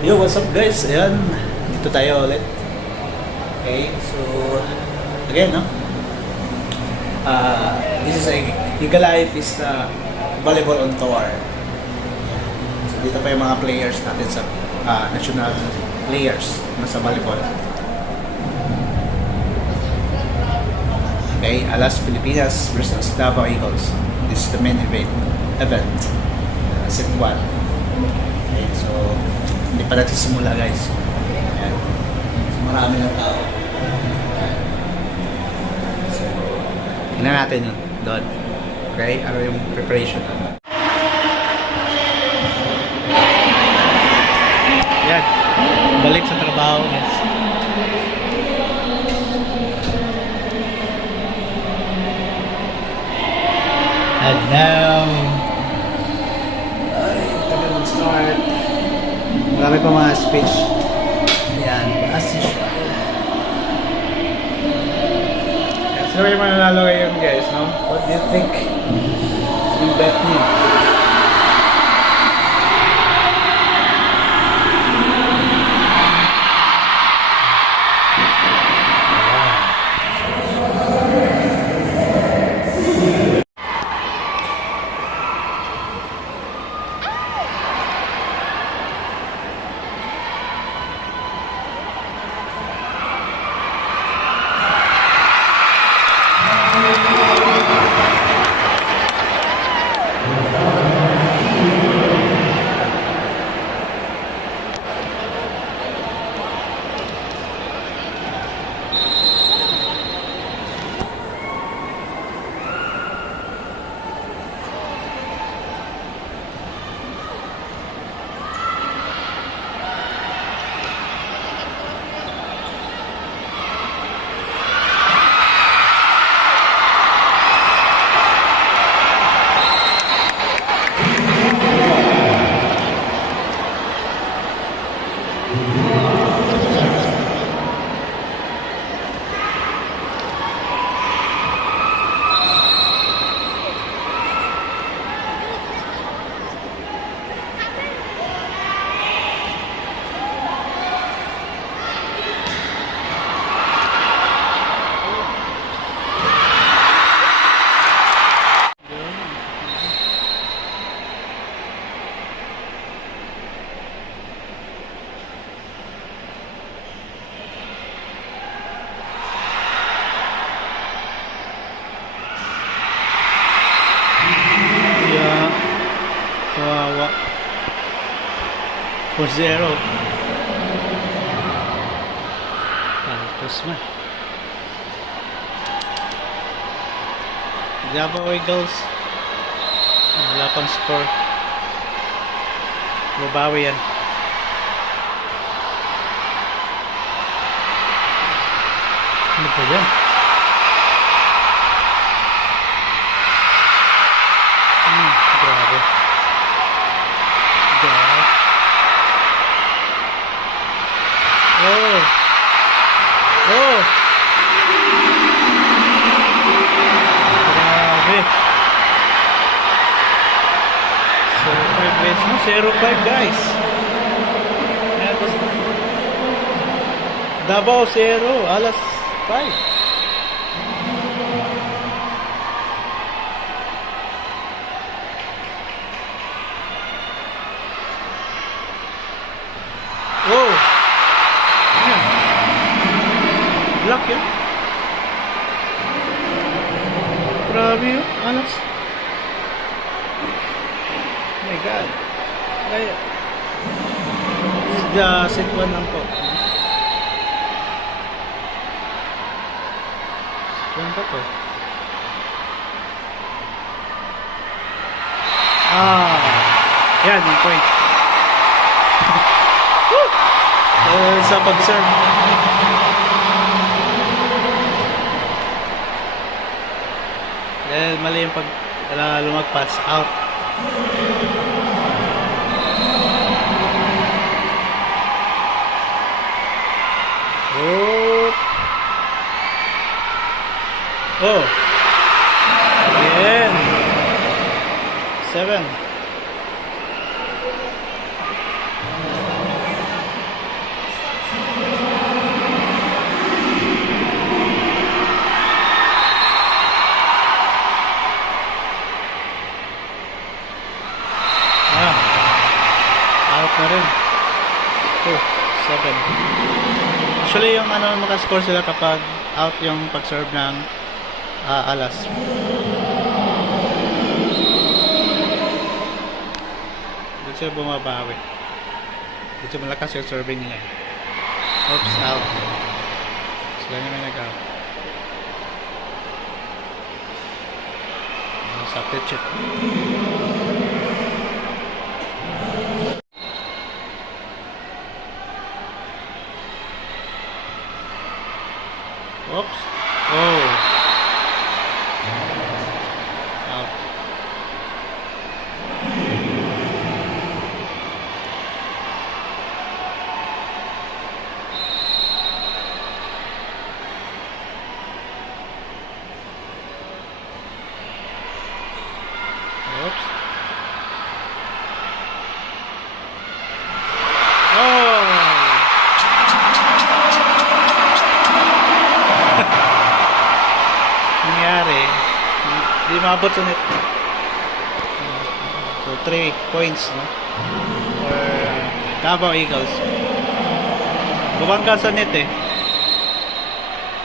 Yo, what's up guys? Ayan, dito tayo ulit. Okay, so again, no? This is Giga Life is volleyball on tour. So dito pa yung mga players natin sa national players na sa volleyball. Okay, Alas Pilipinas versus Davao Eagles. This is the main event. Set 1. Okay, so hindi pa nagsisimula guys. Ayan. So, marami ng tao. Ayan. So, tingnan natin yun doon. Okay? Ano yung preparation doon? Ayan. Balik sa trabaho guys. And now, ay, tagal mag-start. Marami pa mga speech. Ayan, as usual. So yung mananalo ngayon guys, no? What do you think? Yung bet niyo? Kawawa 4-0 Santos man Davao Eagles wala pang score babawi yan ano ba yan grabe Oh! Oh! Grabe! 0-5 guys, no? 0-5 guys! Davao 0, Alas 5. Oh! Ayan. Block yun. Grabe yun. Alas. Oh my God. Ay, this is the set 1 lang po. Set 1 pa po. Yan, yung point. Sa pag-serve. Dahil mali yung pag lumagpas out. Oh. Oh. Again. 7. na rin. 7. Actually, yung makascore sila kapag out yung pag-serve ng Alas. Dito sila bumabawi. Dito malakas yung serving nila. Oops, out. Sila naman nag-out. Substitute. Oops. Oh. Out. Oops. Oh. Nangyari. Hindi maabot sa net. So 3 points, no? For Davao Eagles. Bumangga sa net eh.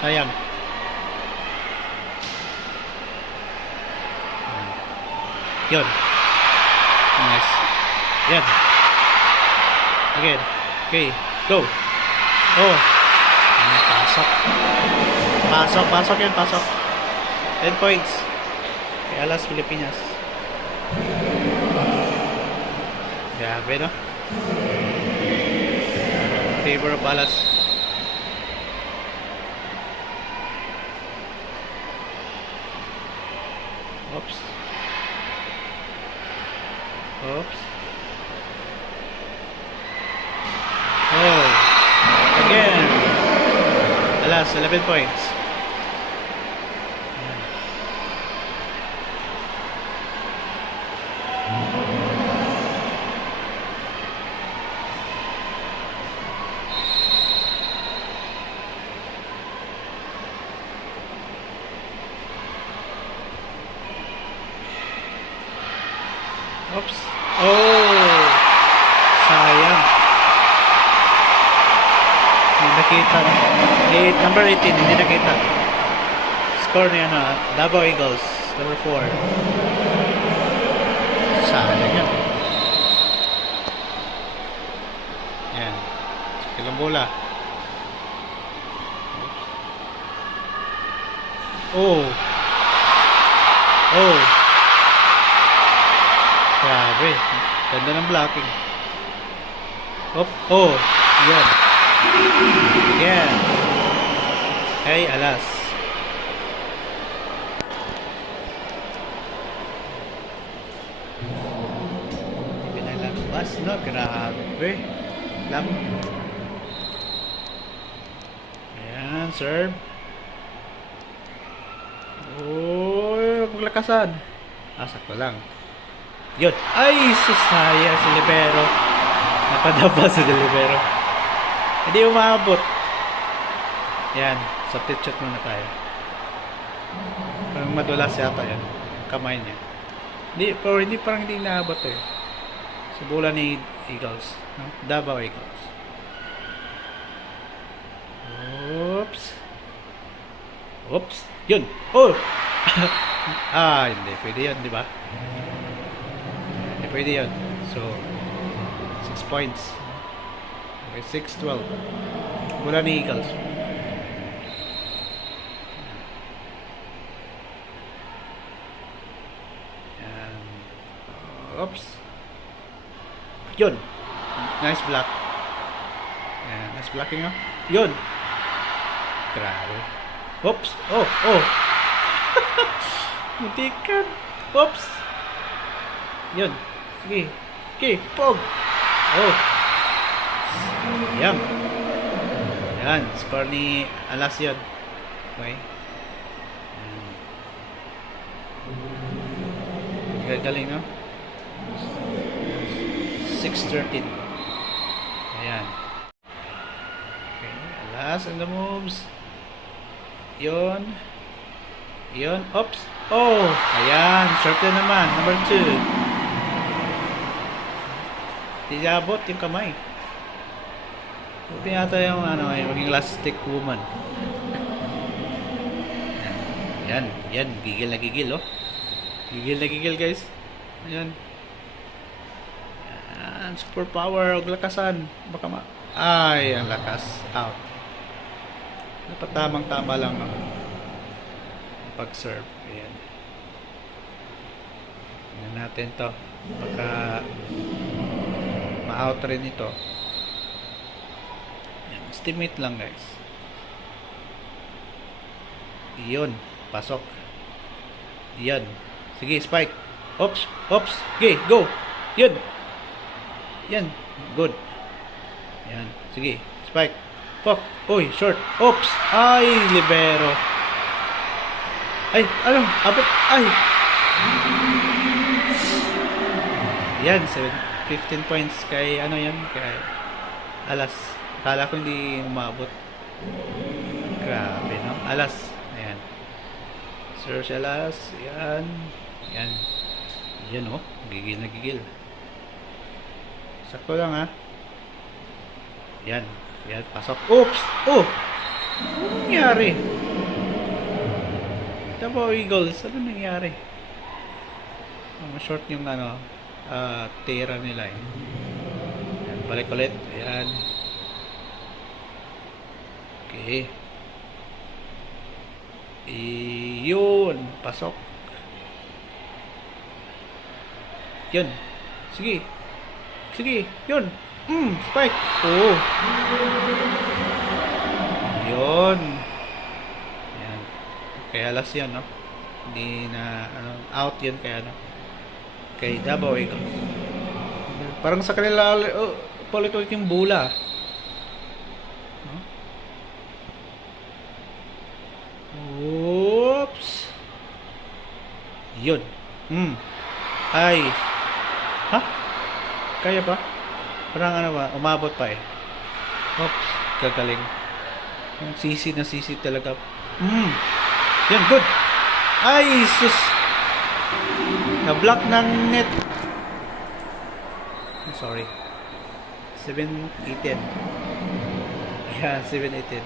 Sayang. Yun. Nice. Yan. Again. Okay. Go. Oh. Pasok. Pasok yan. Pasok. 10 points. Kay Alas Pilipinas. Grabe, no? Favor of Alas. Oops. Oops. Oh. Again. Alas, 11 points. Oops. Oh. Sayang. Hindi nakita. Number 18, hindi nakita. Score niya Davao Eagles, number 4. Sayang yan. Yan. Ilang bola. Oh. Oh. Grabe. Ganda ng blocking. Oh. Yan. Again. Hey, Alas. Pinalabas, no? Grabe. Lam. Ayan, serve. Oh, paglakasan. Sakto lang. Yun. Ay, susaya si Libero. Napadapa si Libero. Hindi umabot. Yan. Substitute muna tayo. Parang madulas yata yan. Kamay niya. Hindi parang hindi naabot eh. Sa bola ni Eagles. No? Davao Eagles. Oops. Yun. Oh! Hindi. Pwede yun, di ba? Pwede yun. So 6 points. Okay, 6-12. Mula ni Eagles. And, oops. Yun. Nice block. Ayan, nice blocking, oh. Yun. Grabe. Oops. Oh. Muntikan. Oops. Yun. Sige. Okay, pog. Oh. Yan. Score ni Alas yun. Okay. Gagaling, no? 6-13. Ayan. Okay, Alas and the moves. Yun. Oops. Oh. Ayan. Short naman. Number 2. Di abot yung kamay. Buti yata yung ano, yung maging elastic woman. Yan, yan, gigil na gigil, oh. Gigil na gigil, guys. Ayan. Yan, super power, og lakasan. Baka ay, ang lakas. Out. Dapat tamang-tama lang ang pag-serve. Ayan. Ayan natin to. Baka ma-out rin ito. Ayan, estimate lang, guys. Iyon. Pasok. Yan. Sige, spike. Oops. Oops. Okay, go. Yun. Yan. Good. Yan. Sige. Spike. Pop. Uy, short. Oops. Ay, libero. Ay, ano? Abot. Ay. Yan. 15 points kay ano yan? Kay Alas. Akala ko hindi umabot. Grabe, no? Alas. Ayan. Sir Alas. Yan. Yan. Yan, oh. Gigil na gigil. Sakto lang, ha. Yan. Yan. Pasok. Oops! Oh! Ano nangyari? Davao Eagles. Ano nangyari? Short yung ano, tira nila, eh. Yan. Balik ulit. Ayan. Okay. Yun. Pasok. Yun. Sige. Sige. Yun. Spike. Oh. Yun. Yan. Kaya Alas yan, no? Hindi na, ano, out yun kaya, ano? Kay Davao Eagles. Parang sa kanila, ulit yung bula. No? Oops. Yun. Ay. Ha? Kaya pa? Parang ano ba? Umabot pa, eh. Oops. Gagaling. Yung sisi na sisi talaga. Yan, good. Ay, sus. Na-block ng net. Sorry. 7-18. Ayan, 7-18.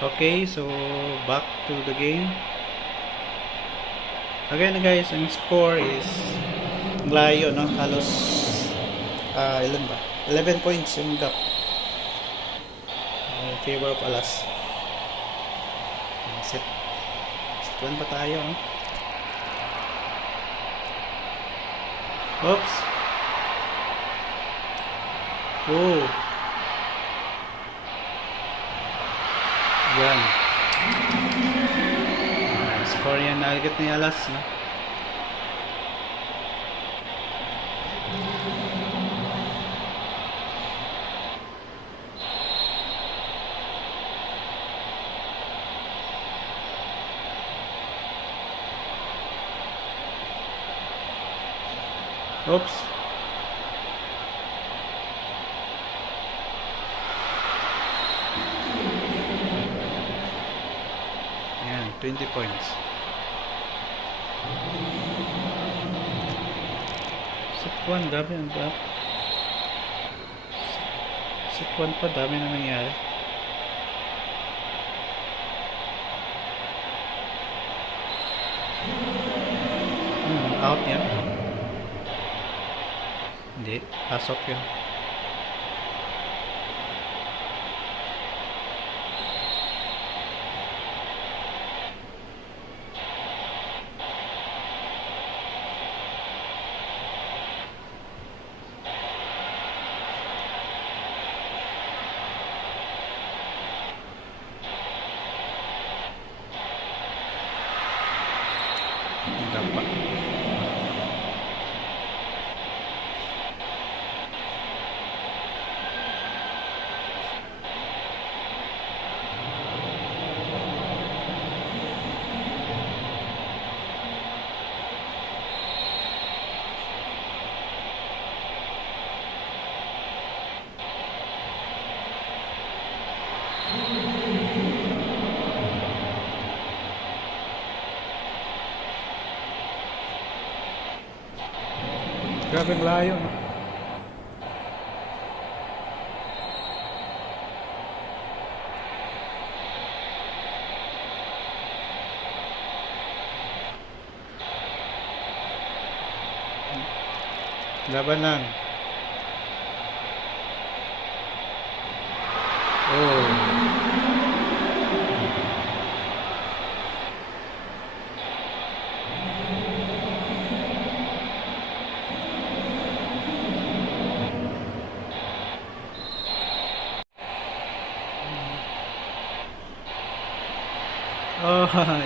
Okay, so back to the game. Again, guys, ang score is layo, no? Halos ilan ba? 11 points yung gap in favor of Alas. Set 1 pa tayo, no? Oops. Oh. Yan. Score yan na agad ni Alas, no? Oops. Yan, 20 points. Set 1, dami ang gap. Set 1 pa, dami na nangyari. Out yan. Hindi, pasok yun. Hanggang pa. Grabe ang layo, no? Laban lang. Oh. Oh, hi.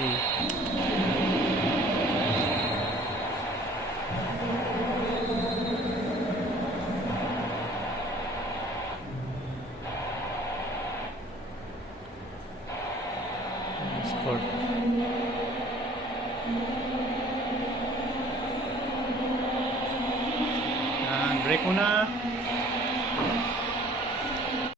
Score. Yan, break muna.